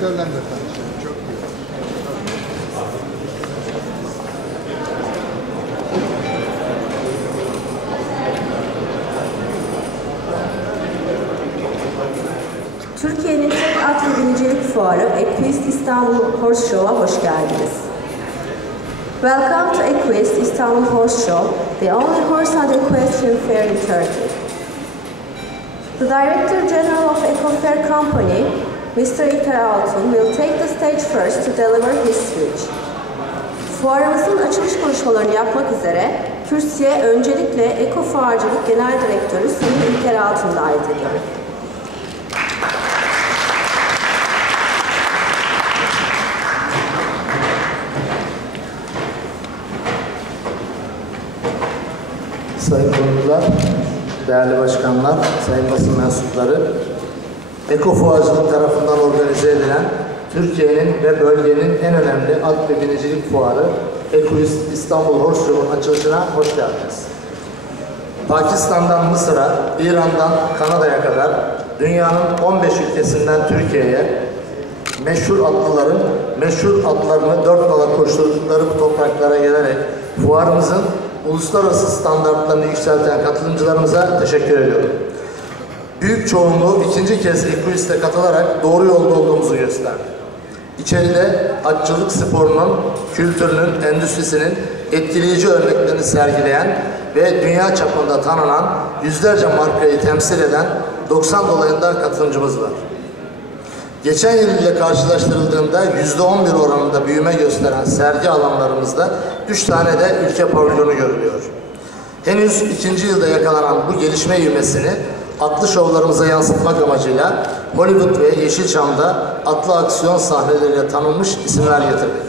direktörle de tanışıyorum. Çok iyi. Türkiye'nin tek at ve binicilik fuarı Equist İstanbul Horse Show'a hoş geldiniz. Welcome to Equist Istanbul Horse Show, the only horse and equestrian fair in Turkey. The Director General of Ecofair Company, Mr. İlker will take the stage first to deliver his speech. Fuarımızın açılış konuşmalarını yapmak üzere kürsüye öncelikle Eko Fuarcılık Genel Direktörü Sayın İlker davet ediyorum. Sayın konuklar, değerli başkanlar, sayın basın mensupları, Eko Fuarcılık tarafından organize edilen Türkiye'nin ve bölgenin en önemli at ve binicilik fuarı Equist İstanbul Horse Show'un açılışına hoş geldiniz. Pakistan'dan Mısır'a, İran'dan Kanada'ya kadar dünyanın 15 ülkesinden Türkiye'ye meşhur atlıların meşhur atlarını dört nala koşturdukları bu topraklara gelerek fuarımızın uluslararası standartlarını yükselten katılımcılarımıza teşekkür ediyorum. Büyük çoğunluğu ikinci kez Equist'e katılarak doğru yolda olduğumuzu gösterdi. İçeride atçılık sporunun, kültürünün, endüstrisinin etkileyici örneklerini sergileyen ve dünya çapında tanınan yüzlerce markayı temsil eden 90 dolayında katılımcımız var. Geçen yıl ile karşılaştırıldığında %11 oranında büyüme gösteren sergi alanlarımızda 3 tane de ülke pavilyonu görülüyor. Henüz ikinci yılda yakalanan bu gelişme ivmesini atlı şovlarımıza yansıtmak amacıyla Hollywood ve Yeşilçam'da atlı aksiyon sahneleriyle tanınmış isimler getirdik.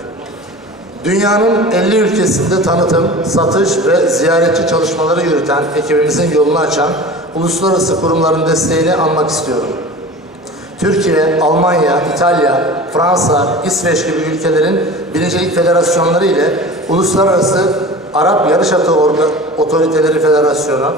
Dünyanın 50 ülkesinde tanıtım, satış ve ziyaretçi çalışmaları yürüten ekibimizin yolunu açan uluslararası kurumların desteğini anmak istiyorum. Türkiye, Almanya, İtalya, Fransa, İsveç gibi ülkelerin binicilik federasyonları ile Uluslararası Arap Yarış Atı Otoriteleri Federasyonu,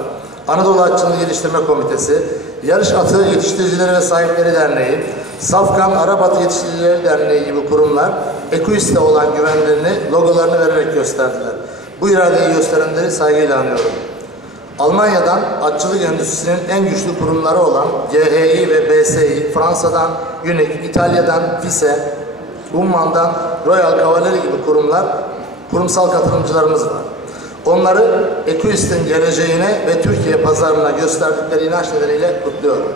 Anadolu Atçılığı Geliştirme Komitesi, Yarış Atı Yetiştiricileri ve Sahipleri Derneği, Safkan Arap Atı Yetiştiricileri Derneği gibi kurumlar Equist'e olan güvenlerini, logolarını vererek gösterdiler. Bu iradeyi gösterenleri saygıyla anıyorum. Almanya'dan atçılık endüstrisinin en güçlü kurumları olan GHI ve BSI, Fransa'dan Unique, İtalya'dan FISE, Umman'dan Royal Cavalry gibi kurumsal katılımcılarımız var. Onları Equist'in geleceğine ve Türkiye pazarına gösterdikleri inanç nedeniyle kutluyorum.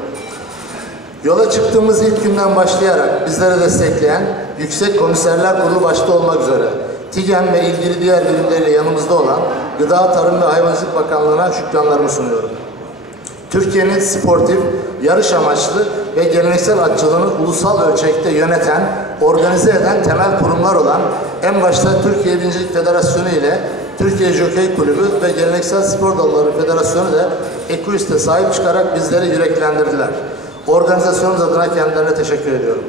Yola çıktığımız ilk günden başlayarak bizleri destekleyen Yüksek Komiserler Kurulu başta olmak üzere TİGEM ve ilgili diğer birimleriyle yanımızda olan Gıda, Tarım ve Hayvancılık Bakanlığı'na şükranlarımı sunuyorum. Türkiye'nin sportif, yarış amaçlı ve geleneksel atçılığını ulusal ölçekte yöneten, organize eden temel kurumlar olan en başta Türkiye Binicilik Federasyonu ile Türkiye Jokey Kulübü ve Geleneksel Spor Dalları Federasyonu da Equist'e sahip çıkarak bizleri yüreklendirdiler. Organizasyonumuz adına kendilerine teşekkür ediyorum.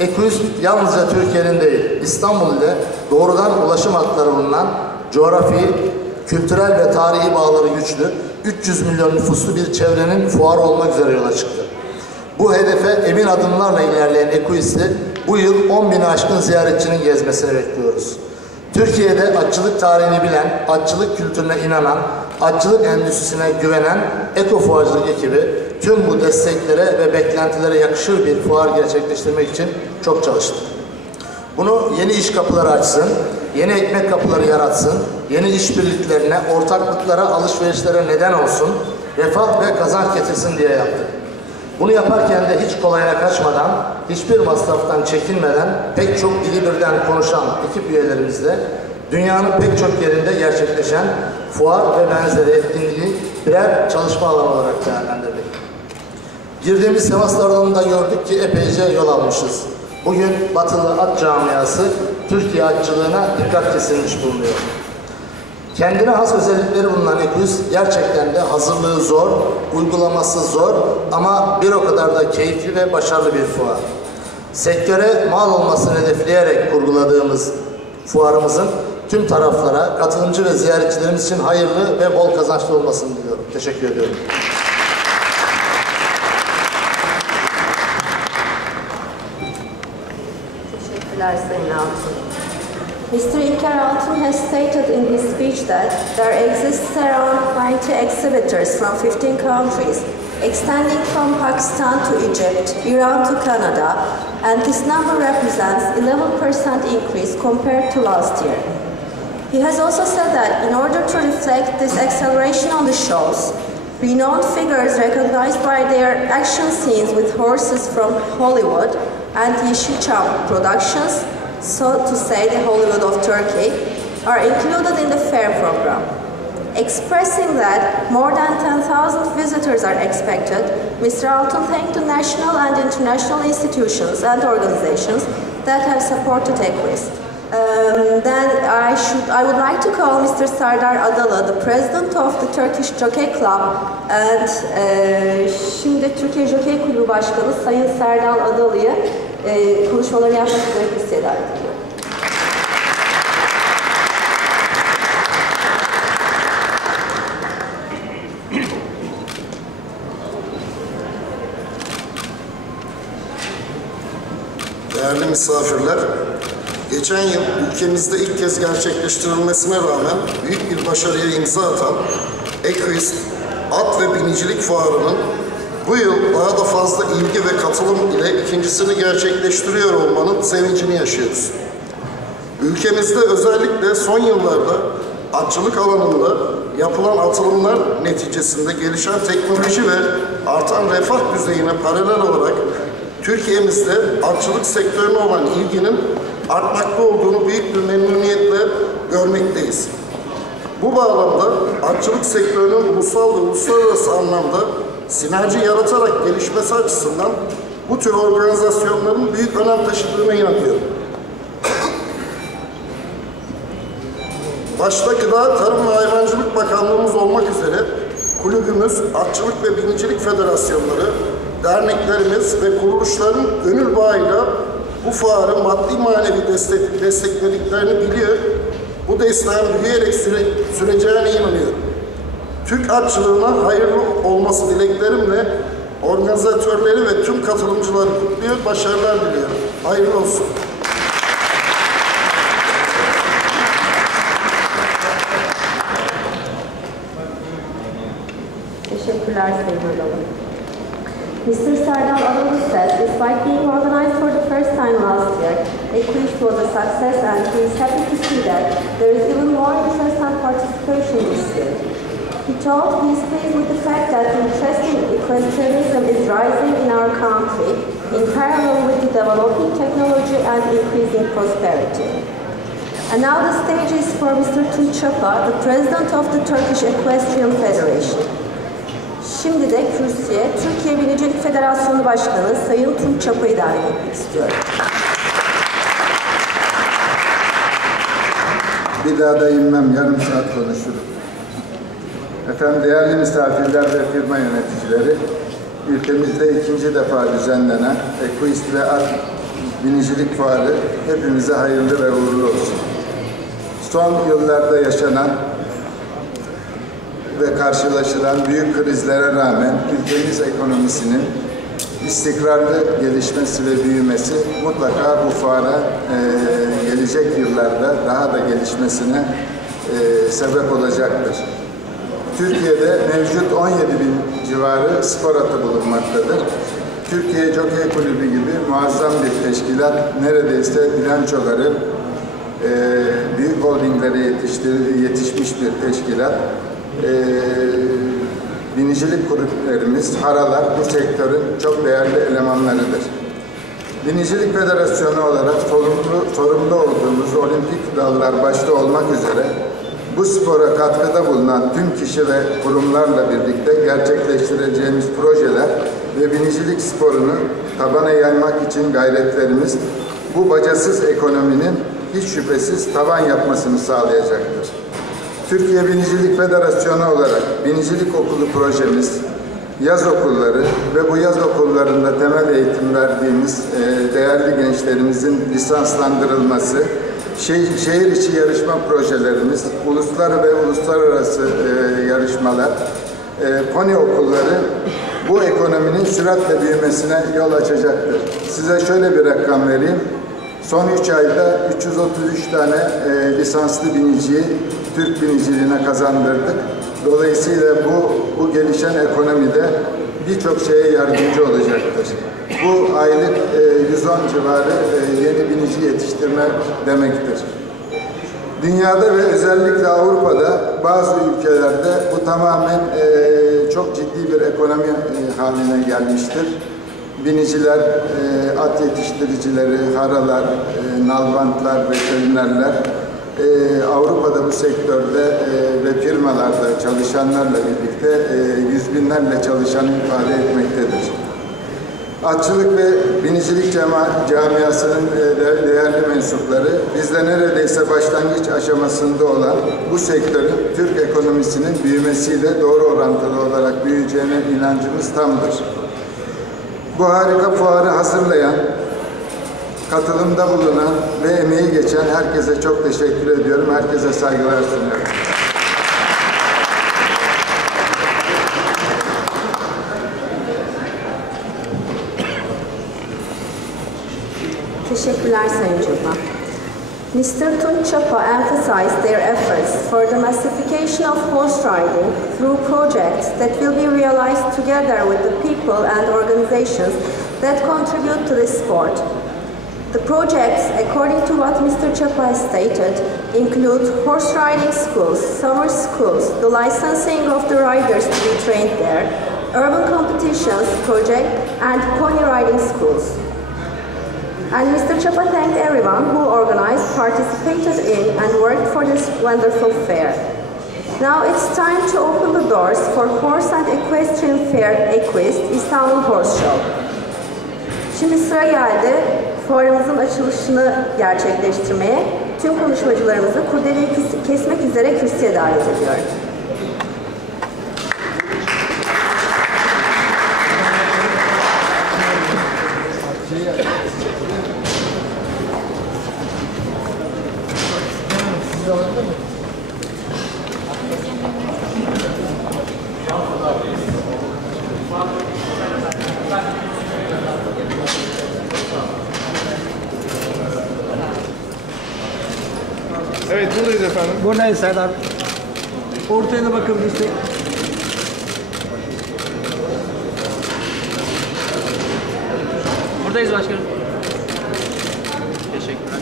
Equist yalnızca Türkiye'nin değil, İstanbul ile doğrudan ulaşım hatları bulunan coğrafi, kültürel ve tarihi bağları güçlü, 300 milyon nüfuslu bir çevrenin fuarı olmak üzere yola çıktı. Bu hedefe emin adımlarla ilerleyen Equist'i bu yıl 10.000'i aşkın ziyaretçinin gezmesini bekliyoruz. Türkiye'de atçılık tarihini bilen, atçılık kültürüne inanan, atçılık endüstrisine güvenen Eko Fuarcılık ekibi tüm bu desteklere ve beklentilere yakışır bir fuar gerçekleştirmek için çok çalıştı. Bunu yeni iş kapıları açsın, yeni ekmek kapıları yaratsın, yeni işbirliklerine, ortaklıklara, alışverişlere neden olsun, refah ve kazanç getirsin diye yaptık. Bunu yaparken de hiç kolayına kaçmadan, hiçbir masraftan çekinmeden pek çok dili birden konuşan ekip üyelerimizle dünyanın pek çok yerinde gerçekleşen fuar ve benzeri etkinliği birer çalışma alanı olarak değerlendirdik. Girdiğimiz temaslardan da gördük ki epeyce yol almışız. Bugün Batılı at camiası Türkiye atçılığına dikkat kesilmiş bulunuyor. Kendine has özellikleri bulunan Equist gerçekten de hazırlığı zor, uygulaması zor ama bir o kadar da keyifli ve başarılı bir fuar. Sektöre mal olmasını hedefleyerek kurguladığımız fuarımızın tüm taraflara, katılımcı ve ziyaretçilerimiz için hayırlı ve bol kazançlı olmasını diliyorum. Teşekkür ediyorum. Teşekkürler Sayın Altun. Mr. İlker Altun has stated in his speech that there exists around 90 exhibitors from 15 countries, extending from Pakistan to Egypt, Iran to Canada, and this number represents 11% increase compared to last year. He has also said that in order to reflect this acceleration on the shows, renowned figures recognized by their action scenes with horses from Hollywood and Yeşilçam Productions, so to say the Hollywood of Turkey, are included in the fair program. Expressing that more than 10,000 visitors are expected, Mr. Altun thanked the national and international institutions and organizations that have supported Equist. Then I would like to call Mr. Serdar Adalı, the president of the Turkish Jockey Club, and şimdi Türkiye Jockey Kulübü Başkanı Sayın Serdar Adalı'yı konuşmaları yapmak üzere kürsüye davet ediyorum. Değerli misafirler, geçen yıl ülkemizde ilk kez gerçekleştirilmesine rağmen büyük bir başarıya imza atan Equist At ve Binicilik Fuarı'nın bu yıl daha da fazla ilgi ve katılım ile ikincisini gerçekleştiriyor olmanın sevincini yaşıyoruz. Ülkemizde özellikle son yıllarda atçılık alanında yapılan atılımlar neticesinde gelişen teknoloji ve artan refah düzeyine paralel olarak Türkiye'mizde atçılık sektörüne olan ilginin artmakta olduğunu büyük bir memnuniyetle görmekteyiz. Bu bağlamda atçılık sektörünün ulusal ve uluslararası anlamda sinerji yaratarak gelişmesi açısından bu tür organizasyonların büyük önem taşıdığına inanıyorum. Başta Gıda, Tarım ve Hayvancılık Bakanlığımız olmak üzere kulübümüz, Atçılık ve Binicilik Federasyonları, derneklerimiz ve kuruluşların gönül bağıyla bu fuarı maddi manevi desteklediklerini biliyor. Bu desteğin büyüyerek süreceğine inanıyorum. Türk atçılığına hayırlı olması dileklerimle organizatörleri ve tüm katılımcıları kutluyor, başarılar diliyorum. Hayırlı olsun. Teşekkürler Sayın Adalı. Mr. Serdar Adalı said, despite being organized for the first time last year, Equist was a success and he is happy to see that there is even more interest and participation this year. He told he is pleased with the fact that interest in equestrianism is rising in our country in parallel with the developing technology and increasing prosperity. And now the stage is for Mr. Tunç Çapa, the president of the Turkish Equestrian Federation. Şimdi de kürsüye Türkiye Binicilik Federasyonu Başkanı Sayın Tunç Çapa'yı davet etmek istiyorum. Bir daha da inmem, yarım saat konuşurum. Efendim değerli misafirler ve firma yöneticileri, ülkemizde ikinci defa düzenlenen Equist ve At Binicilik Fuarı hepimize hayırlı ve uğurlu olsun. Son yıllarda yaşanan ve karşılaşılan büyük krizlere rağmen ülkemiz ekonomisinin istikrarlı gelişmesi ve büyümesi mutlaka bu fuara gelecek yıllarda daha da gelişmesine sebep olacaktır. Türkiye'de mevcut 17.000 civarı spor atı bulunmaktadır. Türkiye Jockey Kulübü gibi muazzam bir teşkilat, neredeyse bilançoları büyük holdinglere yetişmiş bir teşkilat. Binicilik kulüplerimiz, haralar bu sektörün çok değerli elemanlarıdır. Binicilik Federasyonu olarak sorumlu olduğumuz olimpik dallar başta olmak üzere bu spora katkıda bulunan tüm kişi ve kurumlarla birlikte gerçekleştireceğimiz projeler ve binicilik sporunu tabana yaymak için gayretlerimiz bu bacasız ekonominin hiç şüphesiz tavan yapmasını sağlayacaktır. Türkiye Binicilik Federasyonu olarak Binicilik Okulu projemiz, yaz okulları ve bu yaz okullarında temel eğitim verdiğimiz değerli gençlerimizin lisanslandırılması, şehir içi yarışma projelerimiz, uluslararası ve uluslararası yarışmalar, pony okulları bu ekonominin süratle büyümesine yol açacaktır. Size şöyle bir rakam vereyim. Son 3 ayda 333 tane lisanslı biniciyi Türk biniciliğine kazandırdık. Dolayısıyla bu gelişen ekonomide birçok şeye yardımcı olacaktır. Bu aylık 110 civarı yeni binici yetiştirme demektir. Dünyada ve özellikle Avrupa'da bazı ülkelerde bu tamamen çok ciddi bir ekonomi haline gelmiştir. Biniciler, at yetiştiricileri, haralar, nalbantlar, veterinerler Avrupa'da bu sektörde ve firmalarda çalışanlarla birlikte yüz binlerle çalışanı ifade etmektedir. Atçılık ve binicilik camiasının değerli mensupları bizde neredeyse başlangıç aşamasında olan bu sektörün Türk ekonomisinin büyümesiyle doğru orantılı olarak büyüyeceğine inancımız tamdır. Bu harika fuarı hazırlayan, katılımda bulunan ve emeği geçen herkese çok teşekkür ediyorum. Herkese saygılar sunuyorum. Teşekkürler Sayın Çapa. Mr. Tunç Çapa emphasized their efforts for the massification of horse riding through projects that will be realized together with the people and organizations that contribute to this sport. The projects, according to what Mr. Çapa has stated, include horse riding schools, summer schools, the licensing of the riders to be trained there, urban competitions project, and pony riding schools. And Mr. Çapa thanked everyone who organized, participated in, and worked for this wonderful fair. Now it's time to open the doors for Horse and Equestrian Fair Equist İstanbul Horse Show. Şimdi sıra geldi fuarımızın açılışını gerçekleştirmeye. Tüm konuşmacılarımızı kurdeleyi kesmek üzere kürsüye davet ediyorum. Evet, buradayız efendim. Buradayız Serdar. Ortaya da bakabilirsek. Buradayız başkanım. Teşekkürler.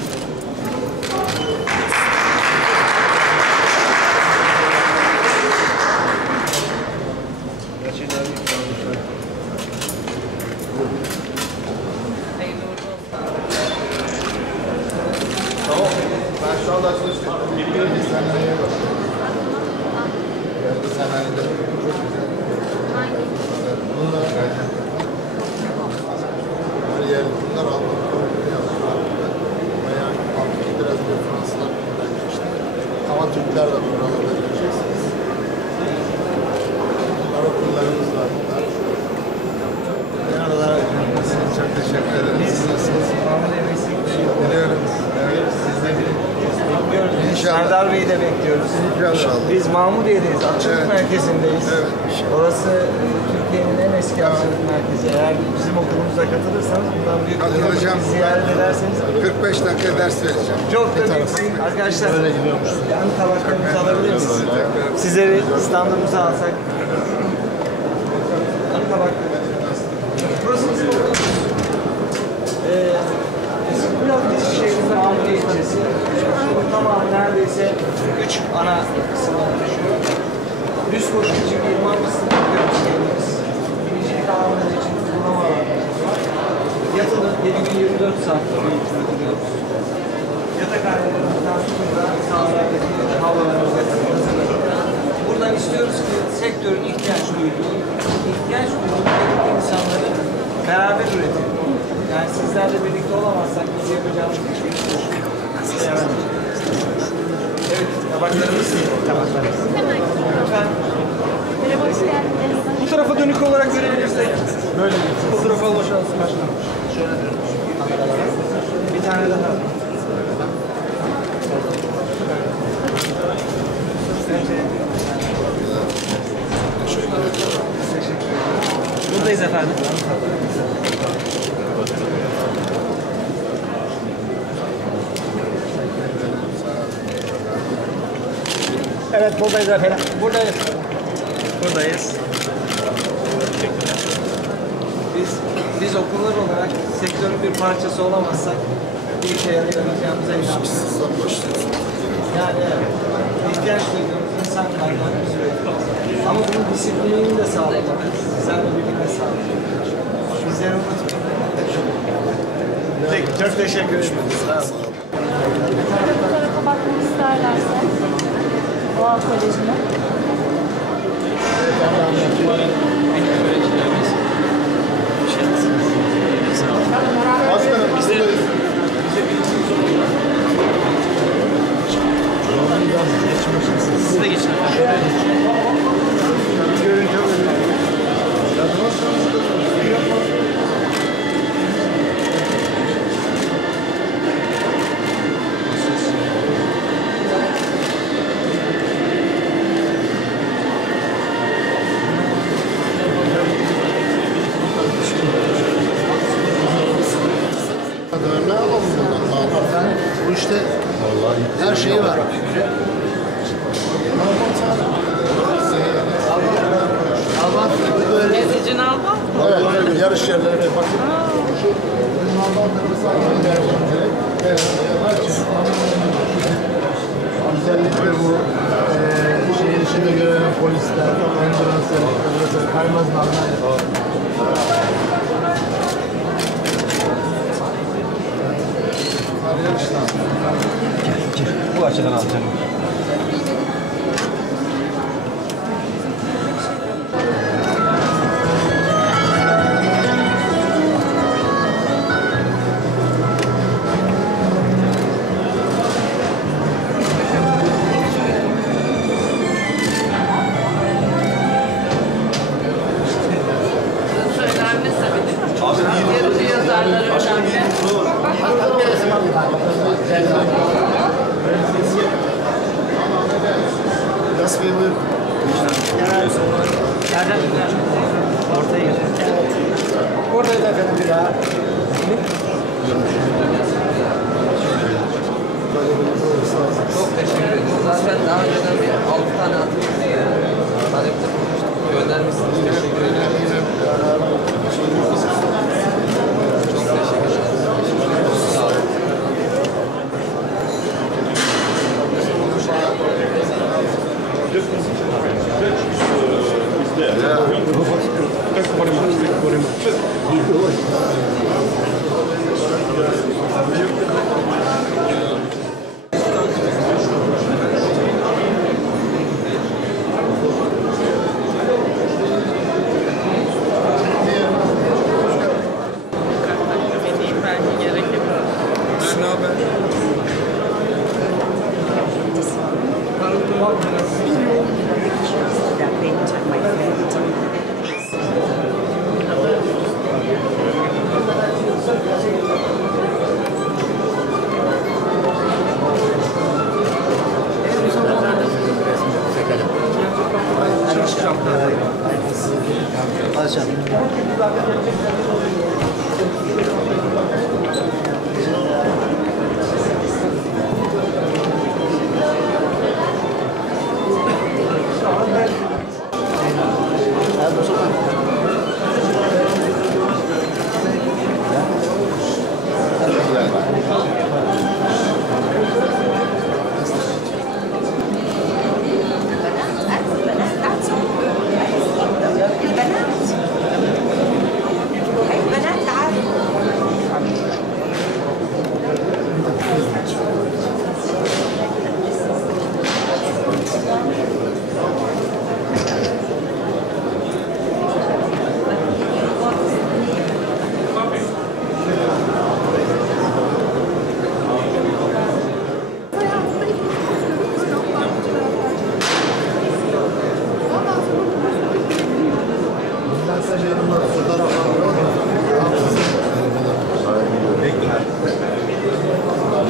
Ben şu anda açılıştım. Bir sahneye bak. Bir sahnede çok güzel. Bunlar her yer bunlar aldı. Bayağı alttaki biraz bir Fransızlar bırakmıştı. Ama Türkler de buralarda göreceksiniz. Bunlar okullarımız var. Bunlar. Merhabalar. Çok teşekkür ederim. Siz nasılsınız? Biliyorum. Evet, siz de bekliyoruz. Serdar Bey'i de bekliyoruz. İnşallah. Biz Mahmudiye'deyiz. Atçılık merkezindeyiz. Evet. Orası Türkiye'nin en eski atçılık merkezi. Eğer bizim okulumuza katılırsanız bundan büyük bir ziyaret ederseniz 45 dakika ders vereceğim. çok da büyük. Arkadaşlar yani tabaklarımızı alabilir miyiz? Sizleri standımıza alsak. Burası biraz bir şehrin Mahmudiye ilçesi. Tamam neredeyse 3 ana kısımdan oluşuyor. Düz koşu için bir idman kısmı yapıyoruz. Binicilik alanları için uygulama alanlarımız var. Yatılı 7 gün 24 saat eğitim uyguluyoruz. Yatakhanelerimizden sonra sahalardaki havlularımızı hazırladık. Buradan istiyoruz ki sektörün ihtiyaç duyduğu insanları beraber üretelim. Yani sizlerle birlikte olamazsak biz yapacağımız bir şey yok. Evet, tabaklarımız. Lütfen. Merhaba, hoş geldiniz. Bu tarafa dönük olarak görebilirsek. Böyle bir fotoğrafı boşalsın. Şöyle bir tane daha. Buradayız efendim. Evet, buradayız efendim. Buradayız. Buradayız. Biz okullar olarak sektörün bir parçası olamazsak bir işe yarayamayacağımıza inanıyoruz. Yani ihtiyaç duyduğumuz insan kaynağı bir süreç. Ama bunun disiplinini de sağlamak, sizlerle birlikte sağlamak. Bizleri unutmayın. Peki, çok teşekkür ederim. Sağ olun. Bu tarafa bakmak isterlerse Doğa Koleji'ne. Başkanım biz de Siz de geçin. Ne alalım buradan? Bu işte her şey var. Gezicini alma. Evet, yarış yerleri ve bakın. Özellikle bu şehir içinde görevlen polisler, ambulanslar, kaymaz nallar. Bu açıdan alacağım. Resmi buyur. Ortaya gir. Buradayız efendim bir daha. Çok teşekkür ederim. Zaten daha önceden bir 6 tane atımızı talepte bulmuştuk. Göndermişsiniz. Teşekkür ederim. Çok teşekkür ederim. Sağ olun.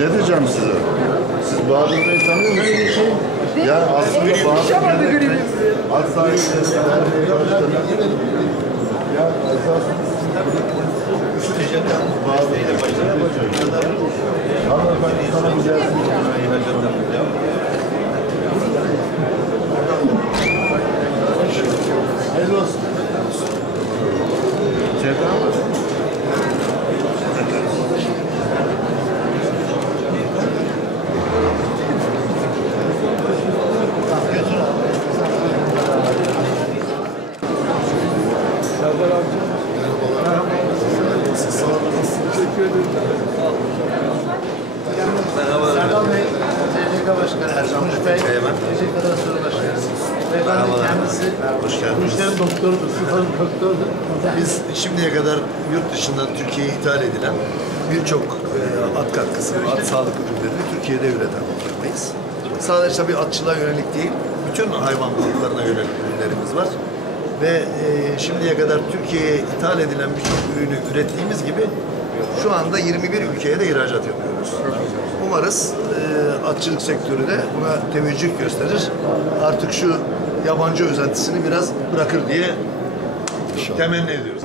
Ne diyeceğim size? Siz Bahadır Bey'i tanıyor musunuz? Ya aslında Bahadır Bey, Asay ya esas Bahadır Bey'le başlayalım. Hanımefendi sana güzel bir Hemen. Merhabalar. Hoş geldiniz. Bu işlerin doktorudur, sıfırın doktorudur. Biz şimdiye kadar yurt dışından Türkiye'ye ithal edilen birçok at katkısı, at sağlık ürünlerini Türkiye'de üreten firmayız. Sadece tabii atçılığa yönelik değil, bütün hayvan gruplarına yönelik ürünlerimiz var. Ve şimdiye kadar Türkiye'ye ithal edilen birçok ürünü ürettiğimiz gibi şu anda 21 ülkeye de ihracat yapıyoruz. Umarız atçılık sektörü de buna teveccüh gösterir. Artık şu yabancı özentisini biraz bırakır diye temenni ediyoruz.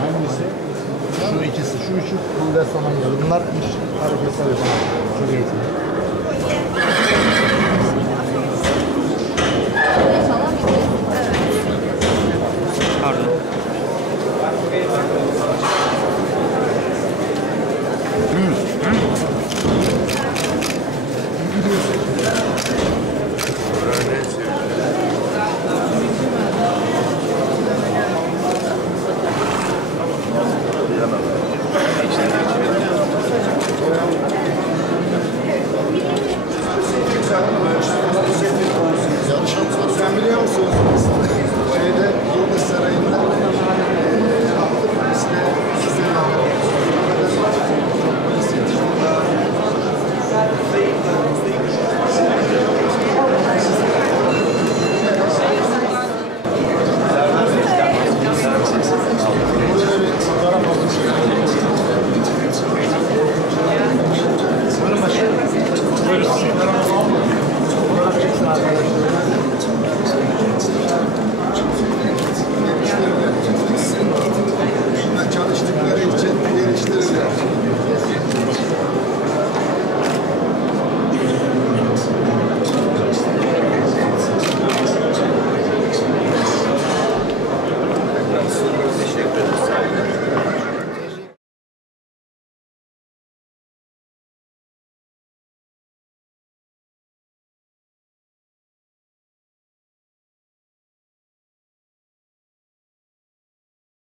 Hangisi? Şu ikisi, şu üçü, bunlar hareketler yapamaz. Çok eğitimli.